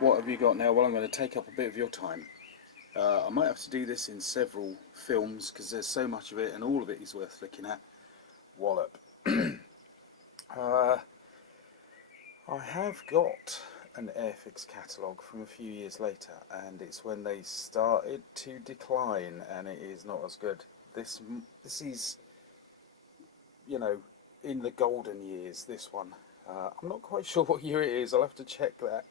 what have you got now? Well, I'm going to take up a bit of your time. I might have to do this in several films because there's so much of it and all of it is worth looking at. Wallop. I have got an Airfix catalogue from a few years later, and it's when they started to decline and it is not as good. This is, you know, in the golden years, this one. I'm not quite sure what year it is, I'll have to check that.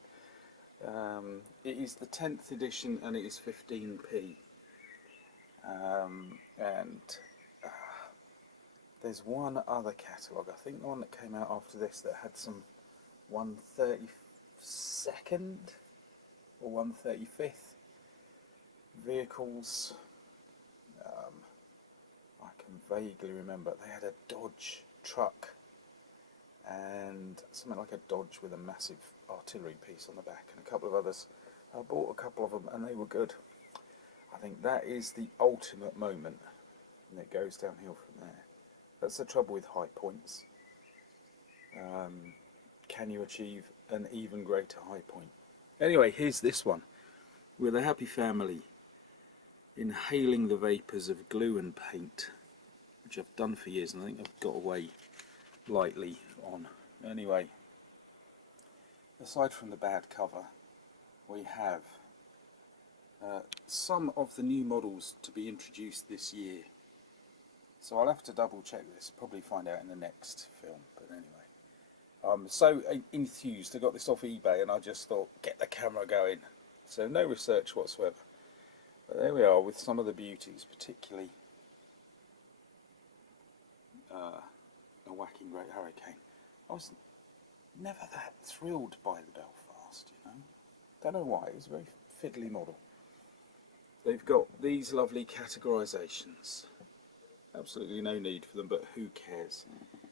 It is the 10th edition and it is 15p. And there's one other catalogue, I think the one that came out after this, that had some 132nd or 135th vehicles. I can vaguely remember they had a Dodge truck and something like a Dodge with a massive artillery piece on the back and a couple of others. I bought a couple of them and they were good. I think that is the ultimate moment, and it goes downhill from there. That's the trouble with high points. Can you achieve an even greater high point? Anyway, here's this one with a happy family inhaling the vapours of glue and paint, which I've done for years and I think I've got away lightly on. Anyway, aside from the bad cover, we have some of the new models to be introduced this year. So I'll have to double check this, probably find out in the next film, but anyway. I'm so enthused, I got this off eBay and I just thought, get the camera going. So no research whatsoever. But there we are with some of the beauties, particularly a whacking great hurricane. I was never that thrilled by the Belfast, you know. Don't know why, it was a very fiddly model. They've got these lovely categorisations. Absolutely no need for them, but who cares?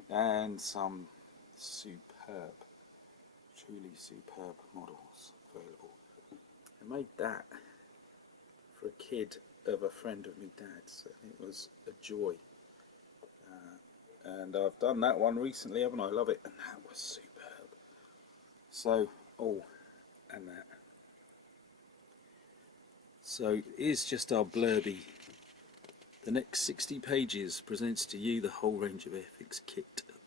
And some superb, truly superb models available. I made that for a kid of a friend of my dad's, so it was a joy. And I've done that one recently, haven't I? Love it, and that was superb. So, oh, and that. So here's just our blurby. The next 60 pages presents to you the whole range of Airfix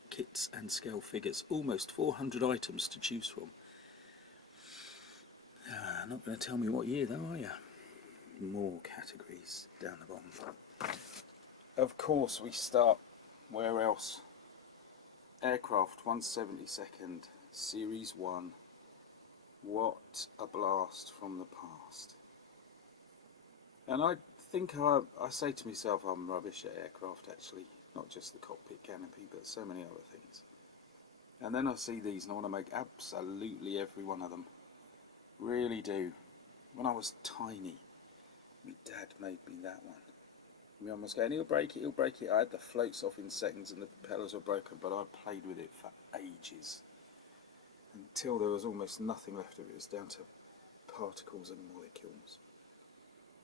kits and scale figures. Almost 400 items to choose from. Not going to tell me what year though, are you? More categories down the bottom. Of course we start where else? Aircraft 172nd, Series 1. What a blast from the past. And I think I say to myself I'm rubbish at aircraft actually, not just the cockpit canopy but so many other things. And then I see these and I want to make absolutely every one of them. Really do. When I was tiny, my dad made me that one. My mum was going, he'll break it, he'll break it. I had the floats off in seconds and the propellers were broken, but I played with it for ages. Until there was almost nothing left of it. It was down to particles and molecules.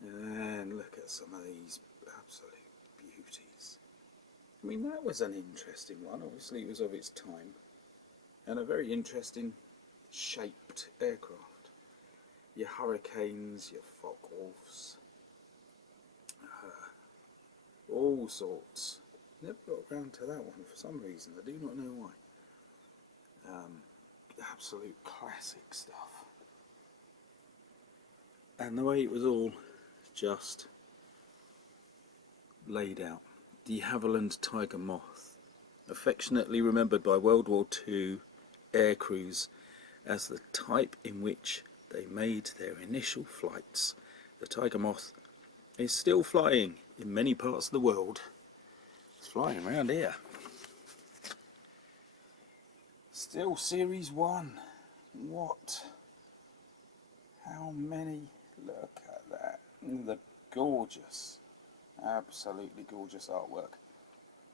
And look at some of these absolute beauties. I mean, that was an interesting one. Obviously it was of its time. And a very interesting shaped aircraft. Your Hurricanes, your Focke-Wulfs, all sorts. Never got around to that one for some reason. I do not know why. Absolute classic stuff. And the way it was all just laid out. De Havilland Tiger Moth, affectionately remembered by World War II air crews as the type in which they made their initial flights. The Tiger Moth is still flying in many parts of the world. It's flying around here. Still Series 1. What? How many? Look at that. The gorgeous, absolutely gorgeous artwork.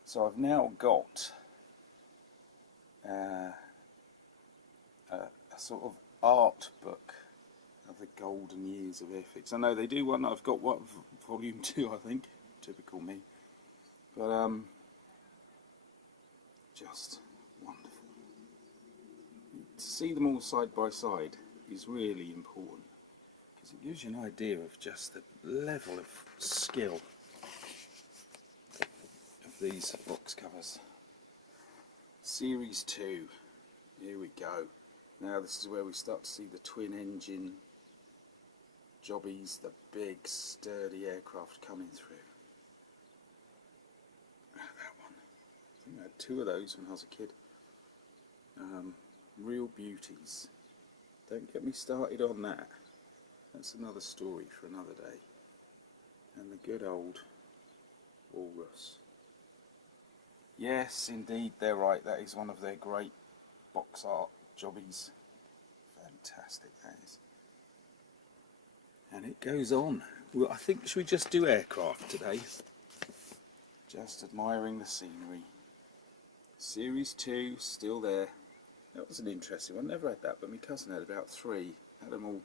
So I've now got a sort of art book of the golden years of Airfix. I know they do one, I've got one, volume 2 I think, typical me. But just wonderful. To see them all side by side is really important because it gives you an idea of just the level of skill of these box covers. Series 2, here we go. Now this is where we start to see the twin engine jobbies, the big sturdy aircraft coming through. That one, I think I had 2 of those when I was a kid. Real beauties. Don't get me started on that. That's another story for another day. And the good old walrus. Yes, indeed, they're right. That is one of their great box art jobbies. Fantastic, that is. And it goes on. Well, I think, should we just do aircraft today? Just admiring the scenery. Series 2, still there. That was an interesting one. Never had that, but my cousin had about 3. Had them all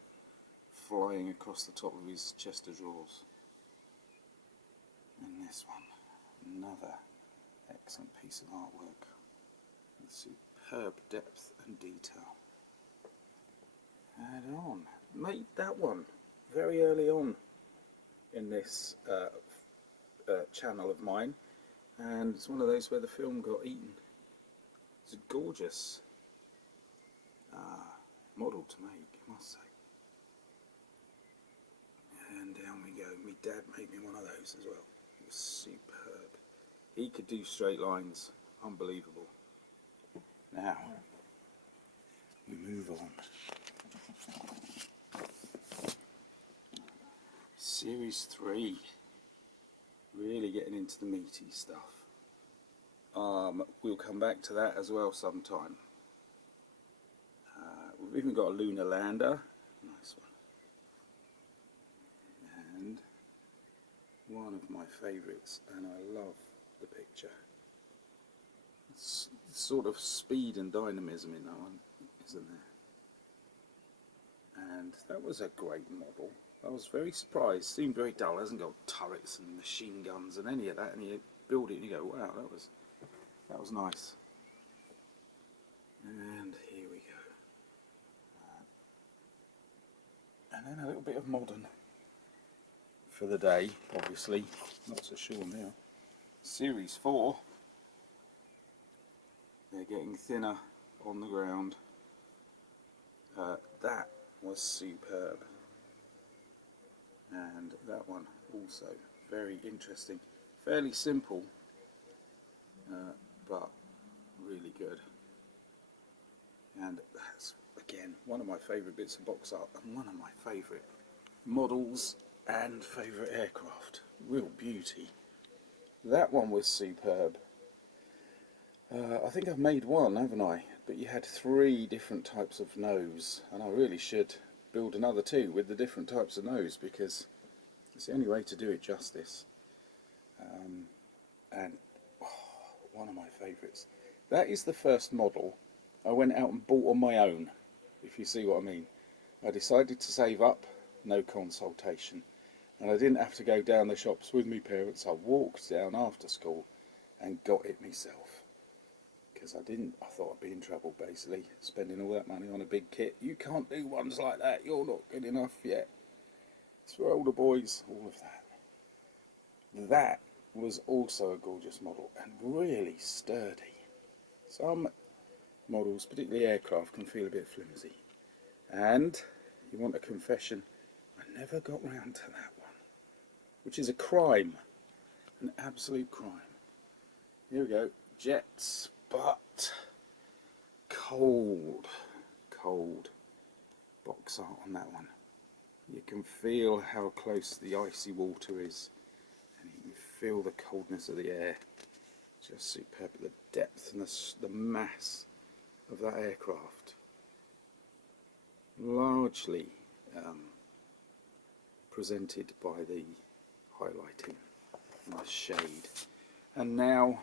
flying across the top of his chest of drawers. And this one, another excellent piece of artwork with superb depth and detail. Add on. Made that one very early on in this channel of mine, and it's one of those where the film got eaten. It's a gorgeous model to make, I must say. And down we go. My dad made me one of those as well. It was superb. He could do straight lines. Unbelievable. Now, we move on. Series 3. Really getting into the meaty stuff. We'll come back to that as well sometime. We've even got a lunar lander. Nice one. And one of my favourites, and I love the picture. It's sort of speed and dynamism in that one, isn't there? And that was a great model. I was very surprised. Seemed very dull. It hasn't got turrets and machine guns and any of that. And you build it and you go, wow, that was nice. And here we go. And then a little bit of modern for the day, obviously. Not so sure now. Series 4. They're getting thinner on the ground. That was superb. And that one also very interesting. Fairly simple, but really good. And that's, again, one of my favourite bits of box art and one of my favourite models and favourite aircraft. Real beauty. That one was superb. I think I've made one, haven't I? But you had 3 different types of nose, and I really should build another 2 with the different types of nose, because it's the only way to do it justice. And one of my favourites. That is the first model I went out and bought on my own, if you see what I mean. I decided to save up, no consultation, and I didn't have to go down the shops with my parents. I walked down after school and got it myself, because I thought I'd be in trouble, basically, spending all that money on a big kit. You can't do ones like that, you're not good enough yet. It's for older boys, all of that. That was also a gorgeous model and really sturdy. Some models, particularly aircraft, can feel a bit flimsy. And you want a confession, I never got round to that one, which is a crime, an absolute crime. Here we go, jets, but cold box art on that one. You can feel how close the icy water is, and you can feel the coldness of the air. Just superb, the depth and the mass of that aircraft. Largely presented by the highlighting and the shade. And now,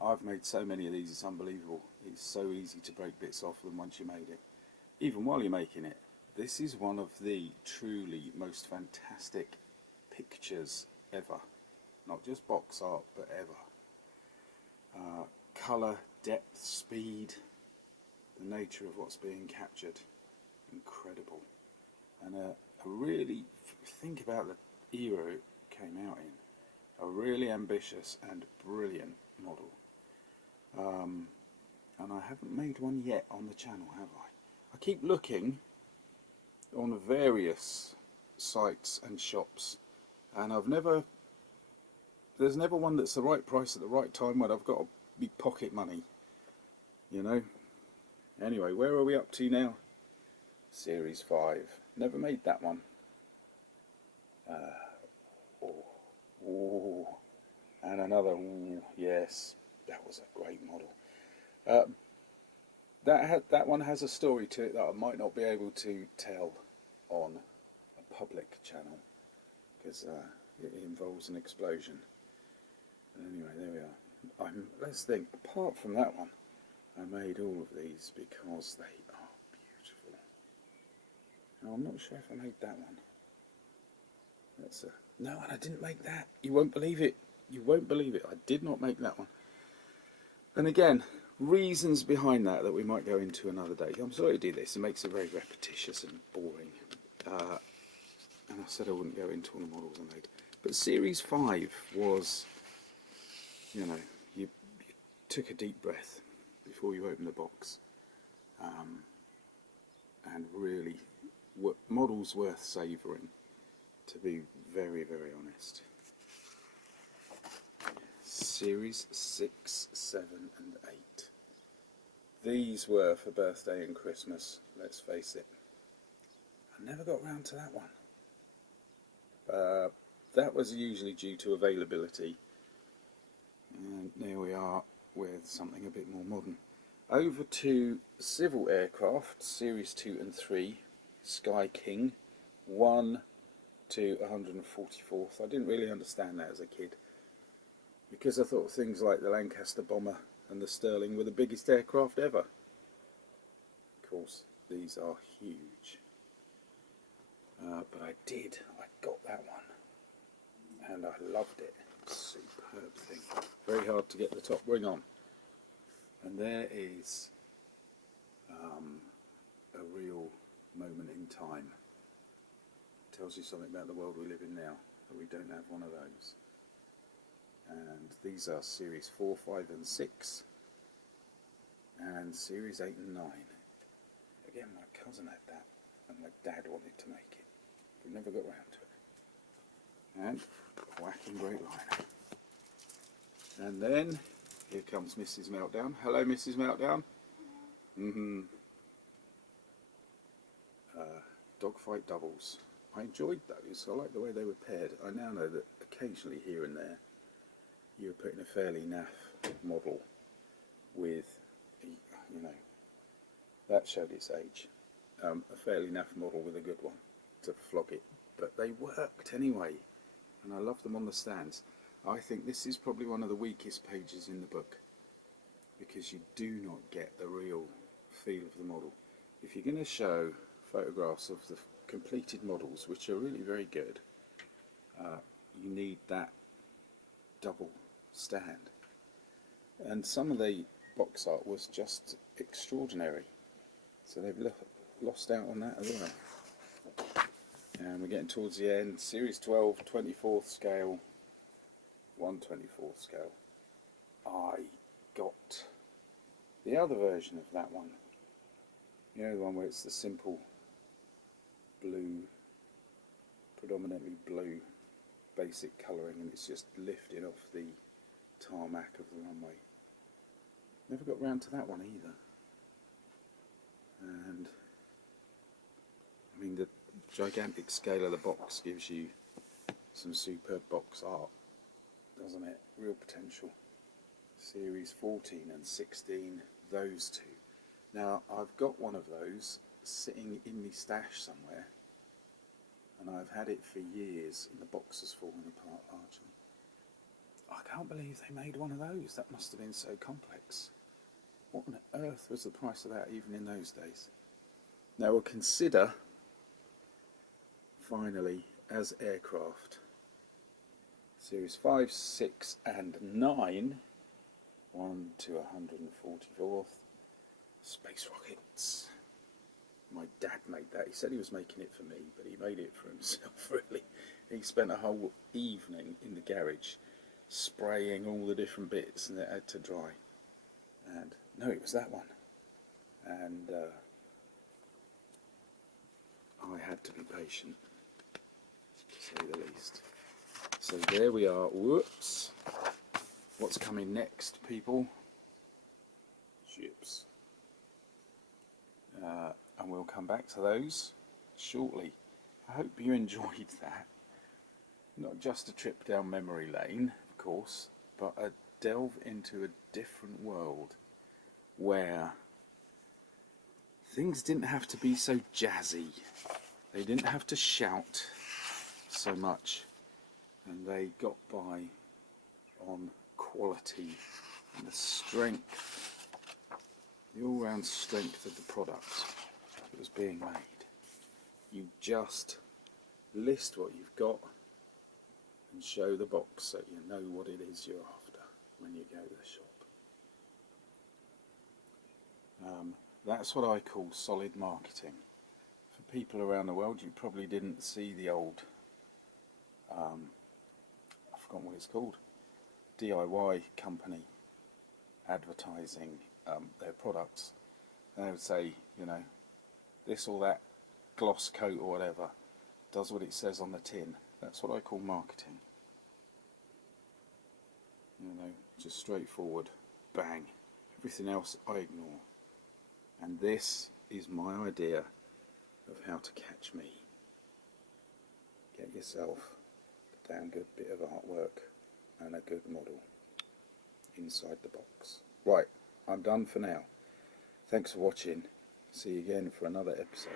I've made so many of these, it's unbelievable. It's so easy to break bits off them once you made it, even while you're making it. This is one of the truly most fantastic pictures ever. Not just box art, but ever. Colour, depth, speed, the nature of what's being captured. Incredible. And a really, think about the era it came out in, a really ambitious and brilliant model. And I haven't made one yet on the channel, have I? I keep looking on various sites and shops, and there's never one that's the right price at the right time when I've got big pocket money, you know. Anyway, where are we up to now? Series 5. Never made that one. And another, yes, that was a great model. That one has a story to it that I might not be able to tell on a public channel, because it involves an explosion. But anyway, there we are. Let's think, apart from that one, I made all of these because they are beautiful. Now, I'm not sure if I made that one. No, and I didn't make that. You won't believe it. You won't believe it. I did not make that one. And again, reasons behind that we might go into another day. I'm sorry to do this. It makes it very repetitious and boring. And I said I wouldn't go into all the models I made. But Series 5 was, you know, you took a deep breath before you opened the box. And really, models worth savouring, to be very, very honest. Series 6, 7 and 8. These were for birthday and Christmas, let's face it. I never got round to that one. That was usually due to availability. And there we are with something a bit more modern. Over to civil aircraft, Series 2 and 3, Sky King, 1 to 144th. I didn't really understand that as a kid, because I thought things like the Lancaster bomber and the Sterling were the biggest aircraft ever. Of course, these are huge. But I got that one, and I loved it. Superb thing. Very hard to get the top ring on. And there is a real moment in time. Tells you something about the world we live in now, that we don't have one of those. And these are Series 4, 5 and 6, and Series 8 and 9. Again, my cousin had that, and my dad wanted to make it. We never got round to it. And whacking great line. And then, here comes Mrs. Meltdown. Hello, Mrs. Meltdown. Dogfight doubles. I enjoyed those. I like the way they were paired. I now know that occasionally here and there you were putting a fairly naff model with, you know, that showed its age. A fairly naff model with a good one to flog it. But they worked anyway, and I love them on the stands. I think this is probably one of the weakest pages in the book, because you do not get the real feel of the model. If you're going to show photographs of the completed models, which are really very good, you need that double stand. And some of the box art was just extraordinary, so they've lost out on that as well. And we're getting towards the end. Series 12, 24th scale, 1/24th scale. I got the other version of that one, you know, the one where it's the simple blue, predominantly blue basic colouring, and it's just lifting off the tarmac of the runway. Never got round to that one either. And I mean, the gigantic scale of the box gives you some superb box art, doesn't it? Real potential. Series 14 and 16, those two. Now, I've got one of those sitting in my stash somewhere, and I've had it for years, and the box has fallen apart largely. I can't believe they made one of those. That must have been so complex. What on earth was the price of that even in those days? Now we'll consider, finally, as aircraft, Series 5, 6 and 9, 1 to 144th, Space rockets. My dad made that. He said he was making it for me, but he made it for himself, really. He spent a whole evening in the garage spraying all the different bits, and it had to dry. And no, it was that one. And I had to be patient, to say the least. So there we are. Whoops. What's coming next, people? Ships. And we'll come back to those shortly. I hope you enjoyed that. Not just a trip down memory lane, of course, but a delve into a different world where things didn't have to be so jazzy. They didn't have to shout so much, and they got by on quality and the strength, the all-round strength of the product that was being made. You just list what you've got and show the box so you know what it is you're after when you go to the shop. That's what I call solid marketing. For people around the world, you probably didn't see the old, I've forgotten what it's called, DIY company advertising their products. And they would say, you know, this or that gloss coat or whatever does what it says on the tin. That's what I call marketing. You know, just straightforward, bang. Everything else I ignore. And this is my idea of how to catch me. Get yourself a damn good bit of artwork and a good model inside the box. Right, I'm done for now. Thanks for watching. See you again for another episode.